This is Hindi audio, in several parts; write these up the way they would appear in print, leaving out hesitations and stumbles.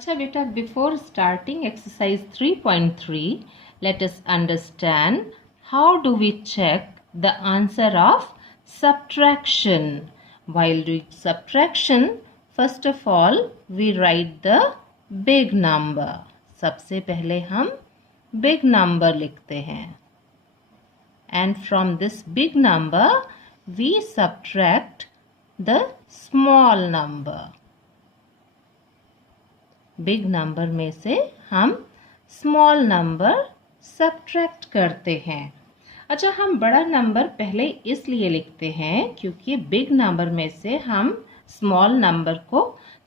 अच्छा बेटा, before starting exercise 3.3 let us understand how do we check the answer of subtraction. While doing subtraction, first of all we write the big number. सबसे पहले हम big number लिखते हैं and from this big number we subtract the small number. Big number में से हम स्मॉल नंबर सब्ट्रैक्ट करते हैं। अच्छा, हम बड़ा नंबर पहले इसलिए लिखते हैं क्योंकि बिग नंबर में से हम स्मॉल नंबर को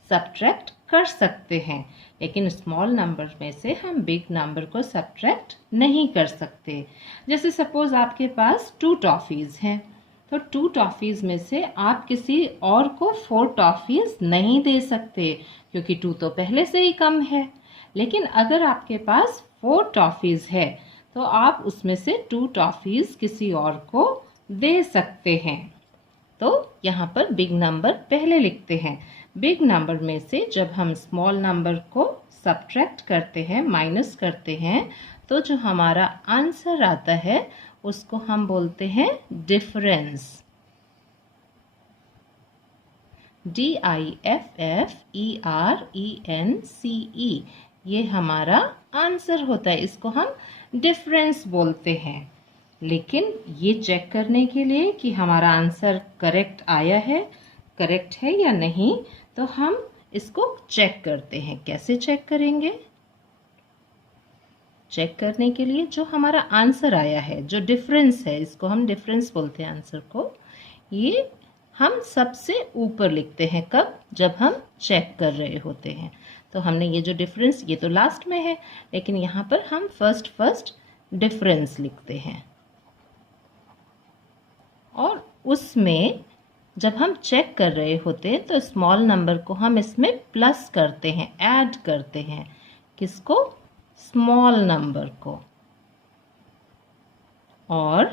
सब्ट्रैक्ट कर सकते हैं, लेकिन स्मॉल नंबर में से हम बिग नंबर को सब्ट्रैक्ट नहीं कर सकते। जैसे सपोज आपके पास 2 टॉफ़ीज़ हैं, तो 2 टॉफ़ीज़ में से आप किसी और को 4 टॉफ़ीज़ नहीं दे सकते क्योंकि 2 तो पहले से ही कम है। लेकिन अगर आपके पास 4 टॉफ़ीज़ है तो आप उसमें से 2 टॉफ़ीज़ किसी और को दे सकते हैं। तो यहाँ पर बिग नंबर पहले लिखते हैं। बिग नंबर में से जब हम स्मॉल नंबर को सब्ट्रैक्ट करते हैं, माइनस करते हैं, तो जो हमारा आंसर आता है उसको हम बोलते हैं डिफरेंस। DIFFERENCE, ये हमारा आंसर होता है, इसको हम डिफरेंस बोलते हैं। लेकिन ये चेक करने के लिए कि हमारा आंसर करेक्ट आया है, करेक्ट है या नहीं, तो हम इसको चेक करते हैं। कैसे चेक करेंगे? चेक करने के लिए जो हमारा आंसर आया है, जो डिफरेंस है, इसको हम डिफरेंस बोलते हैं आंसर को, ये हम सबसे ऊपर लिखते हैं। कब? जब हम चेक कर रहे होते हैं। तो हमने ये जो डिफरेंस, ये तो लास्ट में है, लेकिन यहाँ पर हम फर्स्ट डिफरेंस लिखते हैं और उसमें जब हम चेक कर रहे होते हैं तो स्मॉल नंबर को हम इसमें प्लस करते हैं, ऐड करते हैं। किसको? स्मॉल नंबर को। और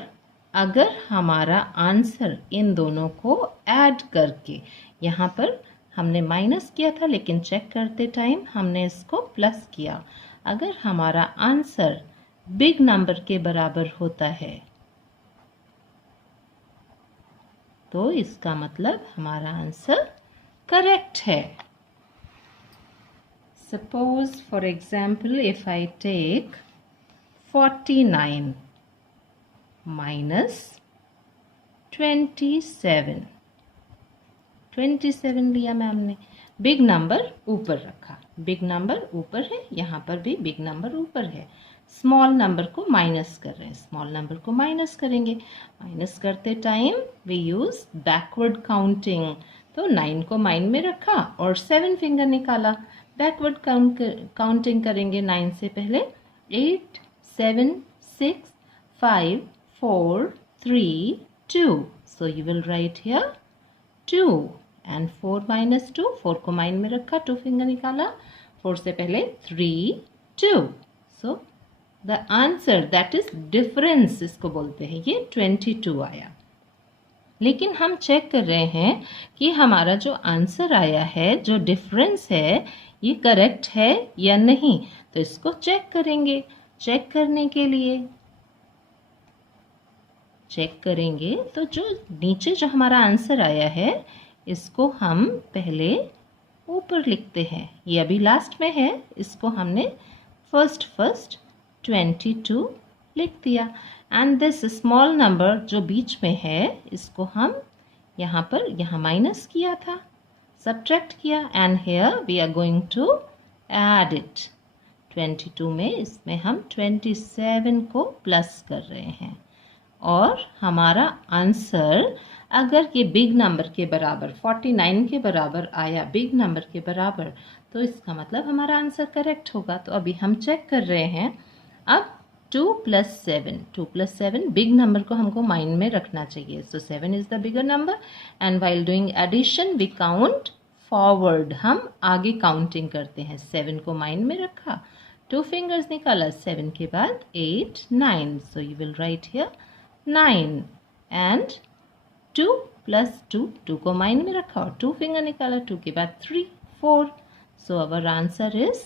अगर हमारा आंसर इन दोनों को ऐड करके, यहाँ पर हमने माइनस किया था लेकिन चेक करते टाइम हमने इसको प्लस किया, अगर हमारा आंसर बिग नंबर के बराबर होता है तो इसका मतलब हमारा आंसर करेक्ट है। Suppose for example if I take 49 minus 27, 27 लिया मैम ने, बिग नंबर ऊपर रखा, बिग नंबर ऊपर है, यहाँ पर भी बिग नंबर ऊपर है, स्मॉल नंबर को माइनस कर रहे हैं, स्मॉल नंबर को माइनस करेंगे। माइनस करते time we use backward counting, तो 9 को माइन में रखा और 7 फिंगर निकाला। बैकवर्ड काउंटिंग करेंगे 9 से पहले, 8 7 6 5 4 3 2, so you will write here 2 and 4 minus 2, 4 को माइन में रखा, 2 फिंगर निकाला, 4 से पहले 3 2, so the answer that is difference इसको बोलते हैं, ये 22 आया। लेकिन हम चेक कर रहे हैं कि हमारा जो आंसर आया है, जो डिफरेंस है, ये करेक्ट है या नहीं, तो इसको चेक करेंगे। चेक करने के लिए चेक करेंगे तो जो नीचे जो हमारा आंसर आया है इसको हम पहले ऊपर लिखते हैं, ये अभी लास्ट में है, इसको हमने फर्स्ट 22 लिख दिया। एंड दिस स्मॉल नंबर जो बीच में है इसको हम यहाँ माइनस किया था, सब्ट्रैक्ट किया, and here we are going to add it. 22 में इसमें हम 27 को प्लस कर रहे हैं और हमारा आंसर अगर ये बिग नंबर के बराबर 49 के बराबर आया, बिग नंबर के बराबर, तो इसका मतलब हमारा आंसर करेक्ट होगा। तो अभी हम चेक कर रहे हैं। अब 2 + 7 बिग नंबर को हमको माइंड में रखना चाहिए, so 7 is the bigger number and while doing addition we count forward, हम आगे काउंटिंग करते हैं। 7 को माइंड में रखा, 2 फिंगर्स निकाला, 7 के बाद 8 9, so you will write here 9 and 2 + 2, 2 को माइंड में रखा और 2 फिंगर निकाला, 2 के बाद 3 4, सो अवर आंसर इज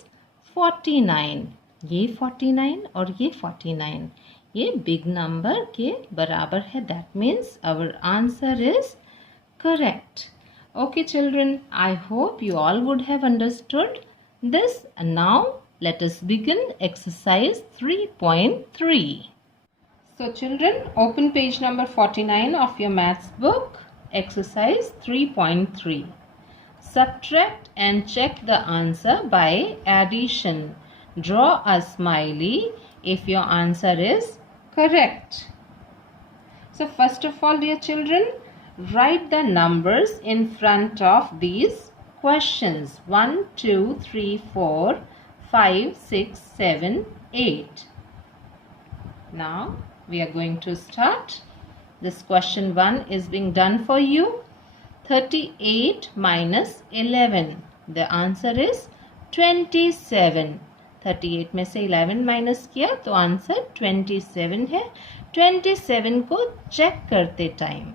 49. ये 49 और ये 49 ये बिग नंबर के बराबर है. That means our answer is correct. Okay children, I hope you all would have understood this. And now let us begin exercise 3.3. So children, open page number 49 of your maths book, exercise 3.3. Subtract and check the answer by addition. Draw a smiley if your answer is correct. So first of all, dear children, write the numbers in front of these questions. 1, 2, 3, 4, 5, 6, 7, 8. Now we are going to start. This question 1 is being done for you. 38 minus 11. The answer is 27. 38 में से 11 माइनस किया तो आंसर 27 है. 27 को चेक करते टाइम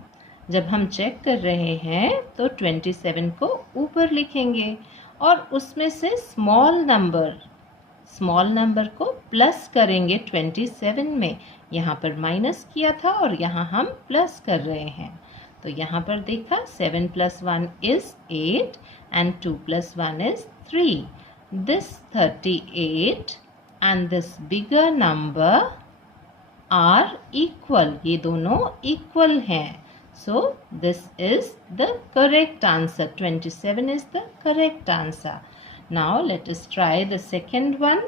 जब हम चेक कर रहे हैं तो 27 को ऊपर लिखेंगे और उसमें से स्मॉल नंबर को प्लस करेंगे 27 में. यहाँ पर माइनस किया था और यहाँ हम प्लस कर रहे हैं. तो यहाँ पर देखा 7 + 1 is 8 and 2 + 1 is 3. This 38 and this bigger number are equal. ये दोनों इक्वल हैं. So this is the correct answer. 27 is the correct answer. Now let us try the second one.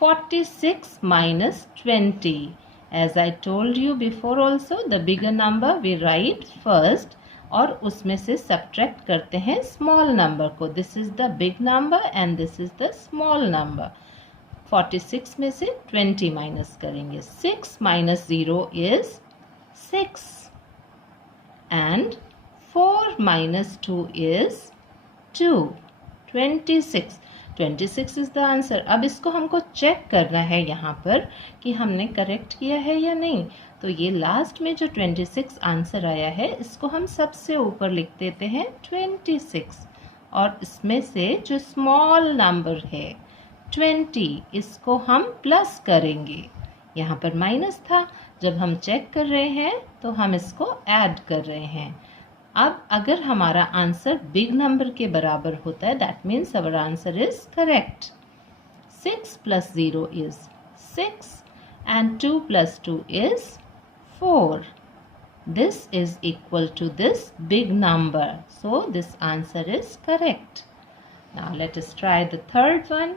46 minus 20. As I told you before also, the bigger number we write first और उसमें से subtract करते हैं small number को. This is the big number and this is the small number. 46 में से 20 माइनस करेंगे. 6 minus 0 is 6. And 4 minus 2 is 2. 26. 26 is the answer. अब इसको हमको चेक करना है यहाँ पर कि हमने करेक्ट किया है या नहीं. तो ये लास्ट में जो 26 आंसर आया है इसको हम सबसे ऊपर लिख देते हैं 26 और इसमें से जो स्मॉल नंबर है 20 इसको हम प्लस करेंगे. यहाँ पर माइनस था, जब हम चेक कर रहे हैं तो हम इसको ऐड कर रहे हैं. अब अगर हमारा आंसर बिग नंबर के बराबर होता है that means our answer is correct. 6 + 0 is 6 and 2 + 2 is 4. This is equal to this big number. So this answer is correct. Now let us try the third one.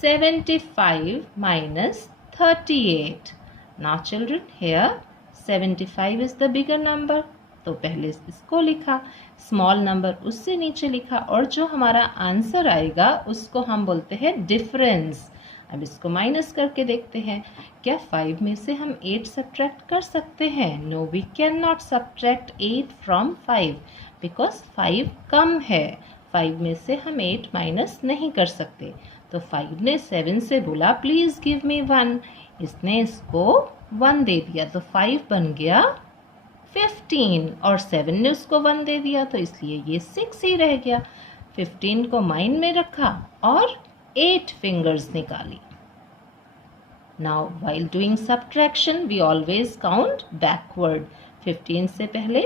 75 minus 38. Now children, here 75 is the bigger number. तो पहले इसको लिखा, स्मॉल नंबर उससे नीचे लिखा और जो हमारा आंसर आएगा उसको हम बोलते हैं डिफरेंस. अब इसको माइनस करके देखते हैं. क्या 5 में से हम 8 सब्ट्रैक्ट कर सकते हैं? No, we can not subtract 8 from 5 because 5 कम है. 5 में से हम 8 माइनस नहीं कर सकते. तो 5 ने 7 से बोला प्लीज गिव मी 1. इसने इसको 1 दे दिया तो 5 बन गया 15 और 7 ने उसको 1 दे दिया तो इसलिए ये 6 ही रह गया. 15 को माइंड में रखा और 8 फिंगर्स निकाली. Now while doing subtraction we always count backward. 15 से पहले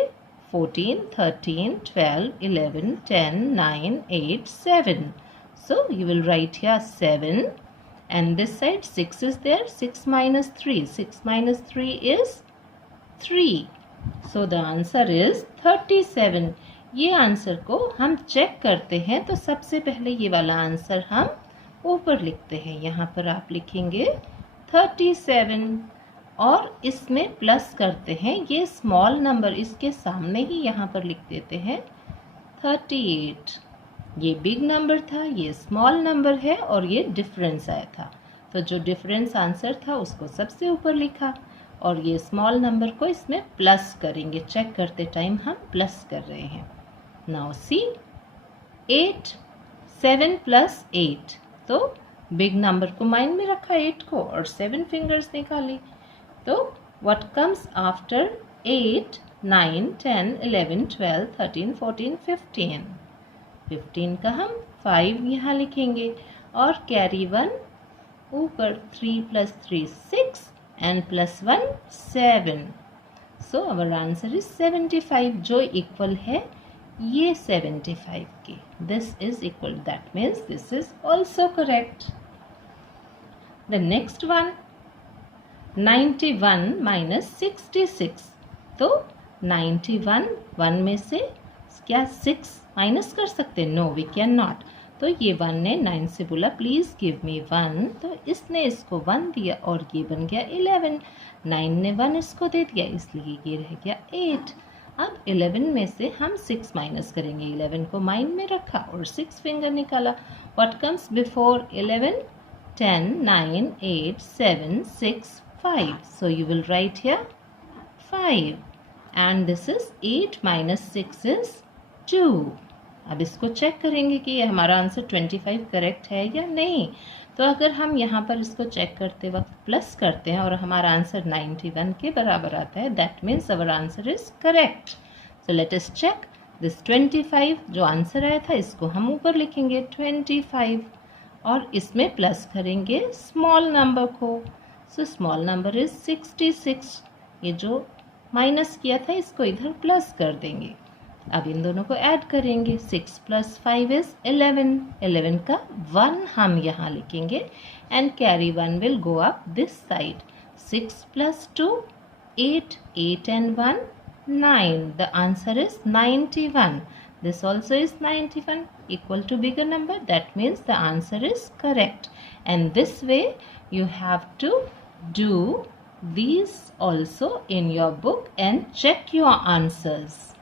14, 13, 12, 11, 10, 9, 8, 7. So you will write here 7 and this side 6 is there. 6 minus 3. 6 minus 3 is 3. So the answer is 37. ये आंसर को हम चेक करते हैं तो सबसे पहले ये वाला आंसर हम ऊपर लिखते हैं. यहाँ पर आप लिखेंगे 37 और इसमें प्लस करते हैं. ये स्मॉल नंबर इसके सामने ही यहाँ पर लिख देते हैं 38. ये बिग नंबर था, ये स्मॉल नंबर है और ये डिफरेंस आया था. तो जो डिफरेंस आंसर था उसको सबसे ऊपर लिखा और ये स्मॉल नंबर को इसमें प्लस करेंगे. चेक करते टाइम हम प्लस कर रहे हैं. Now see 8 7 + 8. तो बिग नंबर को माइंड में रखा 8 को और 7 फिंगर्स निकाली. तो व्हाट कम्स आफ्टर 8 9 10 11 12 13 14 15. 15 का हम 5 यहाँ लिखेंगे और कैरी 1 ऊपर 3 + 3 6 and +1 7. So our answer is 75 जो इक्वल है ये 75 के. This is equal. That means this is also correct. The next one 91 minus 66. तो 91 1 में से क्या 6 माइनस कर सकते? No we can not. तो ये 1 ने 9 से बोला प्लीज़ गिव मी 1. तो इसने इसको 1 दिया और ये बन गया 11. 9 ने 1 इसको दे दिया इसलिए ये रह गया 8. अब 11 में से हम 6 माइनस करेंगे. 11 को माइंड में रखा और 6 फिंगर निकाला. What comes before 11? 10, 9, 8, 7, 6, 5. So you will write here 5. And this is 8 minus 6 is 2. अब इसको चेक करेंगे कि ये हमारा आंसर 25 करेक्ट है या नहीं. तो अगर हम यहाँ पर इसको चेक करते वक्त प्लस करते हैं और हमारा आंसर 91 के बराबर आता है, that means our answer is correct. So let us check this 25. जो आंसर आया था इसको हम ऊपर लिखेंगे 25 और इसमें प्लस करेंगे स्मॉल नंबर को. So small number is 66. ये जो माइनस किया था इसको इधर प्लस कर देंगे. अब इन दोनों को ऐड करेंगे. 6 + 5 इज 11. 11 का 1 हम यहाँ लिखेंगे and carry 1 will go up this side. 6 + 2 8. 8 and 1 9. The answer is 91. This also is 91 equal to bigger number. That means the answer is correct. And this way you have to do these also in your book and check your answers.